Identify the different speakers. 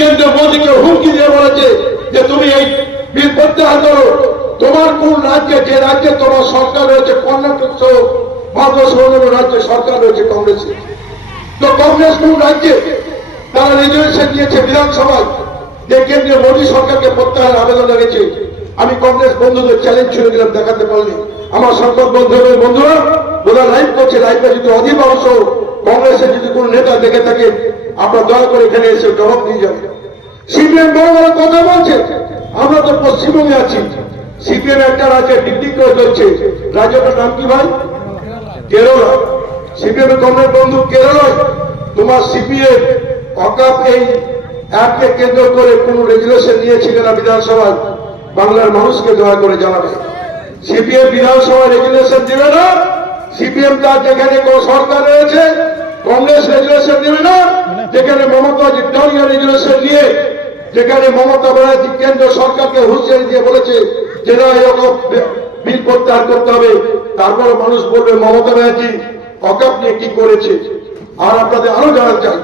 Speaker 1: কেন্দ্র মোদীকে হুমকি দিয়ে বলেছে যে তুমি এই বিল প্রত্যাহার করো। তোমার কোন রাজ্যে, যে রাজ্যে তোমার সরকার রয়েছে, কর্ণাটক সহ রাজ্যে সরকার রয়েছে কংগ্রেসের তো কংগ্রেস কোন রাজ্যে? তারা রেজুলেশন দিয়েছে বিধানসভায় যে কেন্দ্রীয় মোদী সরকারকে প্রত্যাহার আবেদন রেখেছে। আমি কংগ্রেস বন্ধুদের চ্যালেঞ্জ ছুড়ে দিলাম, দেখাতে পারলে আমার সংবাদ বন্ধু এবং বন্ধুরা, ওরা লাইভ করছে লাইভে যদি অধিকাংশ কংগ্রেসের যদি কোন নেতা দেখে থাকে আপনারা দয়া করে এখানে এসে জবাব দিয়ে যাবেন সিপিএম বড় বড় কথা বলছে। আমরা তো পশ্চিমবঙ্গে আছি। সিপিএম একটা রাজ্যে ডিগ্রি করে চলছে। রাজ্যটার নাম কি ভাই? কেরলা। সিপিএম কংগ্রেস বন্ধু কেরলায় তোমার সিপিএম অকাপ এই অ্যাপকে কেন্দ্র করে কোন রেজুলেশন নিয়েছে না বিধানসভায় বাংলার মানুষকে দয়া করে জানাবে। সিপিএম বিধানসভায় রেজুলেশন দেবে না। সিপিএম তার যেখানে কোন সরকার রয়েছে, কংগ্রেস রেজুলেশন দেবে না। যেখানে মমতা দলীয় রেজুলেশন নিয়ে যেখানে মমতা ব্যানার্জি কেন্দ্র সরকারকে হুঁশিয়ারি দিয়ে বলেছে যে না এরকম বিল প্রত্যাহার করতে হবে। তারপরে মানুষ বলবে, মমতা ব্যানার্জি অকাপ নিয়ে কি করেছে আর আপনাদের আরও জানার চাই।